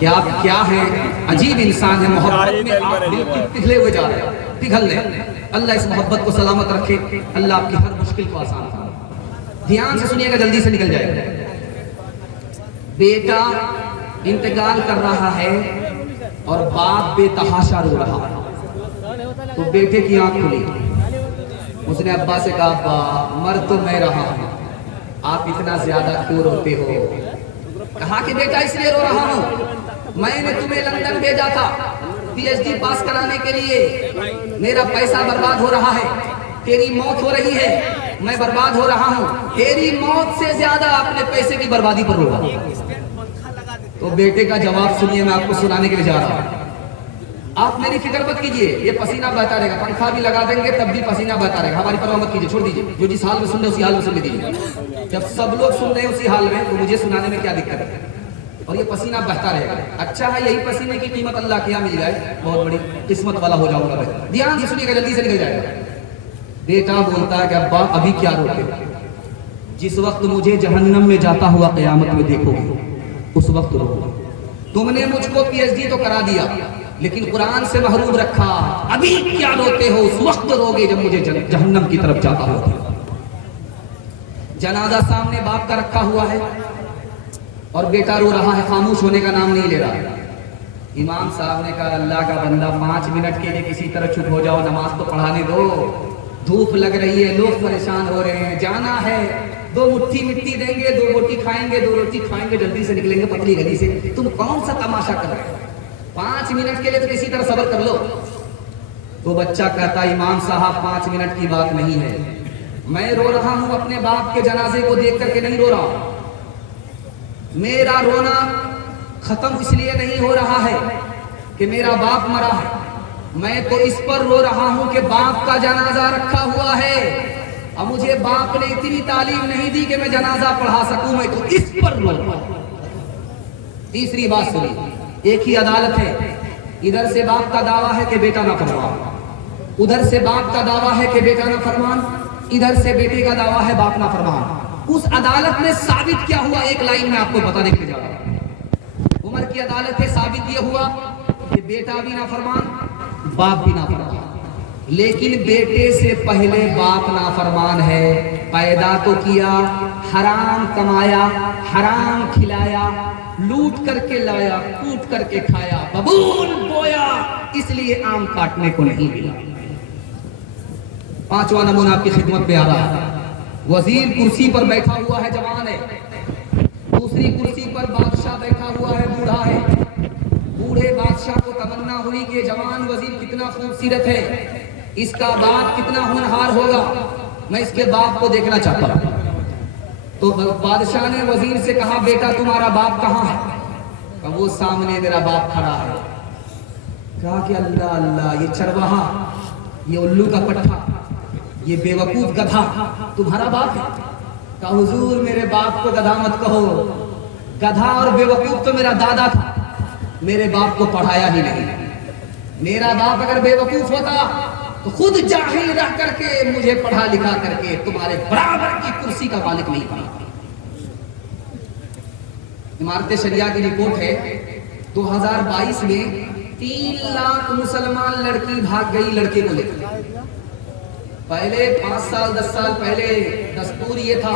कि आप क्या हैं, अजीब इंसान है, मोहब्बत में आप बिल्कुल पिघले हुए जा रहे हैं, पिघल रहे। अल्लाह इस मोहब्बत को सलामत रखे, अल्लाह आपकी हर मुश्किल को आसान करे। ध्यान से सुनिएगा, जल्दी से निकल जाएगा। बेटा इंतकाल कर रहा है और बाप बेतहाशा रो रहा है। तो बेटे की आंख खुली, उसने अब्बा से कहा, अब्बा मर तो मैं रहा हूं, आप इतना ज्यादा क्यों रोते हो? कहा कि बेटा इसलिए रो रहा हूं, मैंने तुम्हें लंदन भेजा था पीएचडी पास कराने के लिए, मेरा पैसा बर्बाद हो रहा है, तेरी मौत हो रही है, मैं बर्बाद हो रहा हूं, तेरी मौत से ज्यादा अपने पैसे की बर्बादी पर रो रहा हूं। तो बेटे का जवाब सुनिए, मैं आपको सुनाने के लिए जा रहा हूं। आप मेरी फिक्र मत कीजिए, ये पसीना बहता रहेगा, पंखा भी लगा देंगे तब भी पसीना बहता रहेगा, हमारी परवाह मत कीजिए, छोड़ दीजिए। जो जिस हाल में सुन रहे उसी हाल में सुन दीजिए। जब सब लोग सुन रहे हैं उसी हाल में, तो मुझे सुनाने में क्या दिक्कत है? और ये पसीना बहता रहेगा। अच्छा है, यही पसीने की कीमत अल्लाह के यहाँ मिल जाए, बहुत बड़ी किस्मत वाला हो जाऊंगा मैं। ध्यान से सुनिएगा, जल्दी से निकल जाएगा। बेटा बोलता है कि अब्बा अभी क्या रोते, जिस वक्त मुझे जहन्नम में जाता हुआ कयामत में देखोगे उस वक्त रोगे। तुमने मुझको पीएचडी तो करा दिया, लेकिन कुरान से महरूम रखा, अभी क्या रोते हो? उस वक्त रोगे जब मुझे जहन्नम की तरफ जाता हुआ। जनाजा सामने बाप का रखा हुआ है और बेटा रो रहा है, खामोश होने का नाम नहीं ले रहा। इमाम साहब ने कहा, अल्लाह का बंदा 5 मिनट के लिए किसी तरह चुप हो जाओ, नमाज तो पढ़ाने दो, धूप लग रही है, लोग परेशान हो रहे हैं, जाना है, 2 मुट्ठी मिट्टी देंगे, 2 रोटी खाएंगे, 2 रोटी खाएंगे, जल्दी से निकलेंगे पतली गली से। तुम कौन सा तमाशा कर रहे हो? 5 मिनट के लिए तो किसी तरह सब्र कर लो। तो बच्चा कहता, इमाम साहब 5 मिनट की बात नहीं है, मैं रो रहा हूं अपने बाप के जनाजे को देख करके नहीं रो रहा। मेरा रोना खत्म इसलिए नहीं हो रहा है कि मेरा बाप मरा है, मैं तो इस पर रो रहा हूं कि बाप का जनाजा रखा हुआ है, अब मुझे बाप ने इतनी तालीम नहीं दी कि मैं जनाजा पढ़ा सकूं, मैं तो इस पर रो रहा हूं। तीसरी बात सुनी, एक ही अदालत है, इधर से बाप का दावा है कि बेटा ना फरमान, उधर से बाप का दावा है कि बेटा ना फरमान, इधर से बेटे का दावा है बाप ना फरमान। उस अदालत में साबित क्या हुआ, एक लाइन में आपको बताने के जा रहा हूं। उमर की अदालत है, साबित यह हुआ कि बेटा भी ना फरमान, बाप भी ना फरमान, लेकिन बेटे से पहले बाप ना फरमान है। पैदा तो किया, हराम कमाया, हराम खिलाया, लूट करके लाया, कूट करके खाया, बबूल बोया, इसलिए आम काटने को नहीं मिला। 5वां नमूना आपकी खिदमत में आ रहा है। वजीर कुर्सी पर बैठा हुआ है, जवान है, दूसरी कुर्सी पर बादशाह बैठा हुआ है, बूढ़ा है। बूढ़े बादशाह को तमन्ना हुई कि जवान वजीर कितना खूबसूरत है, इसका बाप कितना होनहार होगा, मैं इसके बाप को देखना चाहता हूं। तो बादशाह ने वजीर से कहा, बेटा तुम्हारा बाप कहाँ है? कहा, वो सामने मेरा बाप खड़ा है। कहा कि अल्लाह अल्लाह, ये चरवाहा, ये उल्लू का पट्टा, ये बेवकूफ गधा तुम्हारा बाप है? कहा, हुजूर मेरे बाप को गधा मत कहो, गधा और बेवकूफ तो मेरा दादा था, मेरे बाप को पढ़ाया ही नहीं। मेरा बाप अगर बेवकूफ होता तो खुद जाहिल रह करके मुझे पढ़ा लिखा करके तुम्हारे बराबर की कुर्सी का मालिक नहीं बना। इमारत शरिया की रिपोर्ट है, 2022 में 3 लाख मुसलमान लड़की भाग गई लड़के को लेकर। पहले 5 साल 10 साल पहले दस्तूर ये था,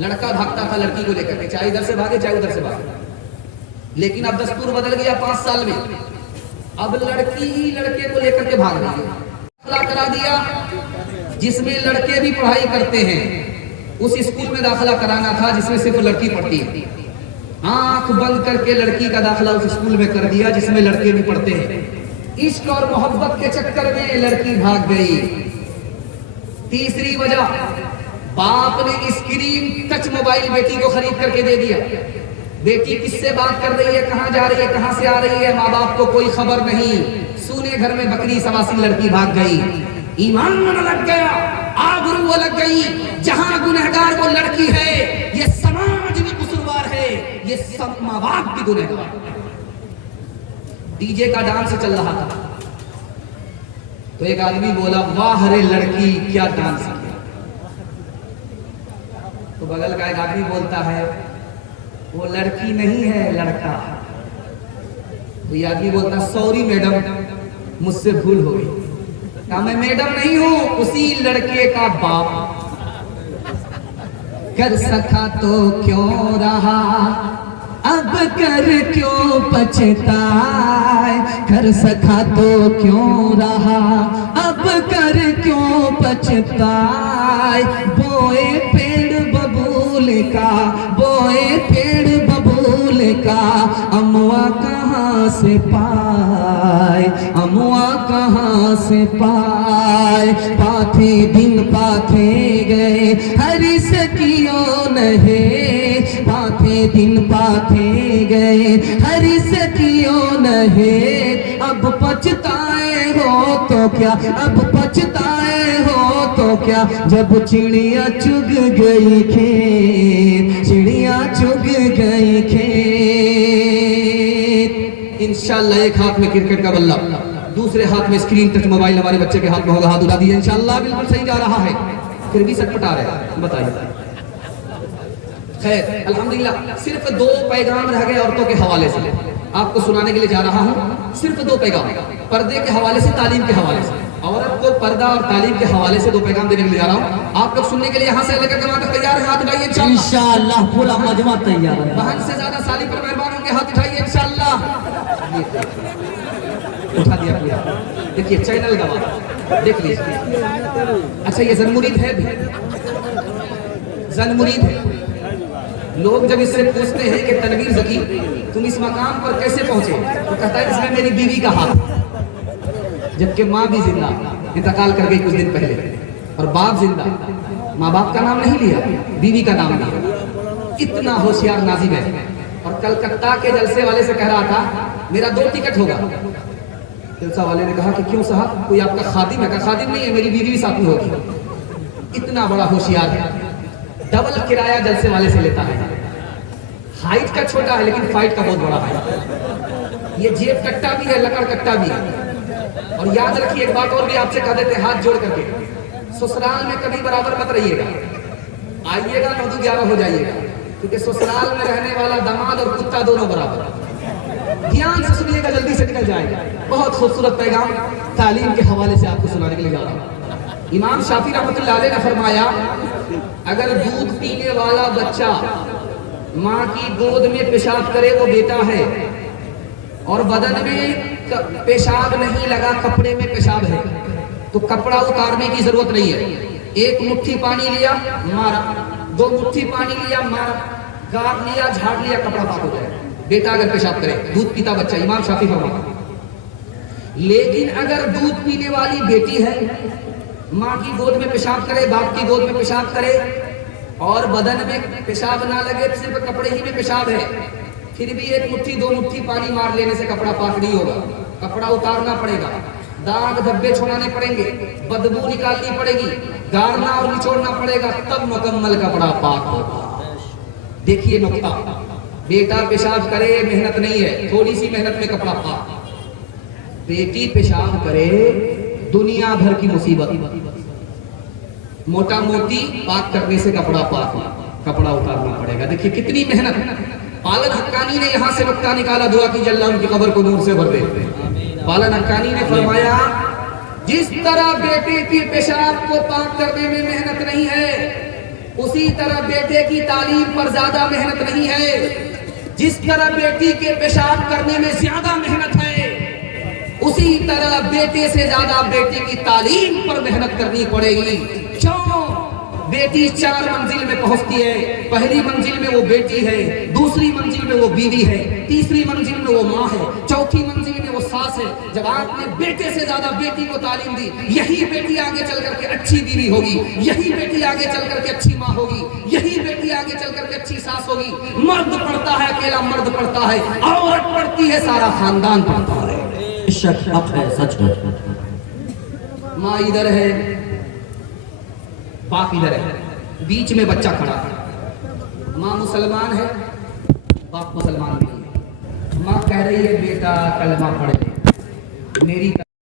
लड़का भागता था लड़की को लेकर के, चाहे इधर से भागे चाहे उधर से भागे। लेकिन अब दस्तूर बदल गया 5 साल में, अब लड़की ही लड़के को लेकर के भाग रही है। दाखिला करा दिया जिसमें लड़के भी पढ़ाई करते हैं, उस स्कूल में दाखिला कराना था जिसमें सिर्फ लड़की पढ़ती है। आंख बंद करके लड़की का दाखिला उस स्कूल में कर दिया जिसमें लड़के भी पढ़ते हैं। इश्क और मोहब्बत के चक्कर में लड़की भाग गई। तीसरी वजह, बाप ने स्क्रीन टच मोबाइल बेटी को खरीद करके दे दिया। बेटी किससे बात कर रही है, कहां जा रही है, कहां से आ रही है, माँ बाप को कोई खबर नहीं। सूने घर में बकरी सवासी लड़की भाग गई। ईमान न लग गया, आबरू वो लग गई। जहां गुनहगार वो लड़की है, ये समाज भी कसूरवार है, ये सब माँ बाप भी गुनहगार। डीजे का डांस चल रहा था तो एक आदमी बोला, वाह रे लड़की क्या डांस किया। तो बगल का एक आदमी बोलता है, वो लड़की नहीं है लड़का। तो ये आदमी बोलता सॉरी मैडम, मुझसे भूल हो गई। कहा मैं मैडम नहीं हूं, उसी लड़के का बाप। कर सका तो क्यों रहा, अब कर क्यों पछताए। कर सका तो क्यों रहा, अब कर क्यों पछताए। बोए पेड़ बबूल का, बोए पेड़ बबूल का, अमुआ कहाँ से पाए, अमुआ कहाँ से पाए। पाथे दिन पाथे गए, हरी सकियो नहीं। पाथे दिन पाथे गए, हरी सकियो नहीं। अब पछताए हो तो क्या, अब पछताए हो तो क्या, जब चिड़िया चुग गई खेत, चिड़िया चुग गई खेत। इंशाल्लाह एक हाथ में क्रिकेट का बल्ला, दूसरे हाथ में स्क्रीन टच मोबाइल हमारे बच्चे के हाथ में होगा, हाथ उड़ा दिया। इंशाल्लाह बिल्कुल सही जा रहा है, फिर भी सटपटा रहे हैं। बताइए। खैर अल्हम्दुलिल्लाह, सिर्फ 2 पैगाम रह गए औरतों के हवाले से, आपको सुनाने के लिए जा रहा हूँ। सिर्फ 2 पैगाम, पर्दे के हवाले से, तालीम के हवाले से। औरत को पर्दा और तालीम के हवाले से 2 पैगाम देने के लिए जा रहा हूँ। आप लोग सुनने के लिए यहाँ से लेकर जमा तक तैयार है? हाथ उठाइए इंशाअल्लाह। पूरा मजमा तैयार है। बहन से ज्यादा साली पर मेहरबान होंगे, हाथ उठाइए इंशाअल्लाह। उठा दिया पूरा। देखिए चैनल दबा, देख लीजिए। अच्छा ये जनमुरीद है भी, जनमुरीद है। लोग जब इससे पूछते हैं कि तनवीर ज़की तुम इस मकाम पर कैसे पहुंचे, तो कहता है इसमें मेरी बीवी का हाथ, जबकि माँ भी जिंदा इंतकाल कर गई कुछ दिन पहले, और बाप जिंदा, माँ बाप का नाम नहीं लिया, बीवी का नाम लिया। इतना होशियार नाजिम है। और कलकत्ता के जलसे वाले से कह रहा था मेरा 2 टिकट होगा। जलसा वाले ने कहा कि क्यों साहब, कोई आपका खादिम है? का खादिम नहीं है, मेरी बीवी भी साथ में होगी। इतना बड़ा होशियार है। डबल किराया जलसे वाले से लेता है। हाइट का छोटा है लेकिन फाइट का बहुत बड़ा है। ये जेब कट्टा भी है, लकड़ कट्टा भी है। और याद रखिए एक बात और भी आपसे कह देते हैं हाथ जोड़ करके, ससुराल में कभी बराबर मत रहिएगा। आइएगा 9-11 हो जाइएगा, क्योंकि ससुराल में रहने वाला दामाद और कुत्ता दोनों बराबर। ध्यान से सुनिएगा, जल्दी से निकल जाएगा। बहुत खूबसूरत पैगाम तालीम के हवाले से आपको सुनाने के लिए जा रहा हूँ। इमाम शाफी रहमतुल्लाह अलैह ने फरमाया, अगर दूध पीने वाला बच्चा माँ की गोद में पेशाब करे वो बेटा है, और बदन में पेशाब नहीं लगा, कपड़े में पेशाब है, तो कपड़ा उतारने की जरूरत नहीं है। 1 मुट्ठी पानी लिया मारा, 2 मुट्ठी पानी लिया मारा, गाड़ लिया, झाड़ लिया, कपड़ा पाक हो जाए। बेटा अगर पेशाब करे, दूध पीता बच्चा, इमाम शाफी फरमाते। लेकिन अगर दूध पीने वाली बेटी है, माँ की गोद में पेशाब करे, बाप की गोद में पेशाब करे, और बदन में पेशाब ना लगे, सिर्फ कपड़े ही में पेशाब है, फिर भी 1 मुट्ठी 2 मुट्ठी पानी मार लेने से कपड़ा पाक नहीं होगा। कपड़ा उतारना पड़ेगा, दाग धब्बे छोड़ाने पड़ेंगे, बदबू निकालनी पड़ेगी, गाड़ना और निचोड़ना पड़ेगा, तब मुकम्मल कपड़ा पाक होगा। देखिए नुक्ता, बेटा पेशाब करे मेहनत नहीं है, थोड़ी सी मेहनत में कपड़ा पाक। बेटी पेशाब करे दुनिया भर की मुसीबत, मोटा मोटी पाक करने से कपड़ा पाक, कपड़ा उतारना पड़ेगा। देखिए कितनी मेहनत। पालन हक्कानी ने यहाँ से नुक्ता निकाला, दुआ कीजिए अल्लाह उनकी कब्र को नूर से भर दे। पालन हक्कानी ने फरमाया, जिस तरह बेटे की पेशाब को पाक करने में मेहनत नहीं है, उसी तरह बेटे की तालीम पर ज्यादा मेहनत नहीं है। जिस तरह बेटी के पेशाब करने में ज्यादा मेहनत है, उसी तरह बेटे से ज्यादा बेटी की तालीम पर मेहनत करनी पड़ेगी। क्यों? बेटी 4 मंजिल में पहुंचती है। पहली मंजिल में वो बेटी है, दूसरी मंजिल में वो बीवी है, तीसरी मंजिल में वो माँ है, चौथी मंजिल में वो सास है। जब आपने बेटे से ज्यादा बेटी को तालीम दी, यही बेटी आगे चल करके अच्छी बीवी होगी, यही बेटी आगे चल करके अच्छी माँ होगी, यही बेटी आगे चल करके अच्छी सास होगी। मर्द पढ़ता है, अकेला मर्द पढ़ता है, औरत पढ़ती है, सारा खानदान पढ़ता है। सच है। माँ इधर है, बाप इधर है, बीच में बच्चा खड़ा है। माँ मुसलमान है, बाप मुसलमान नहीं है। माँ कह रही है बेटा कलमा पढ़ ले, मेरी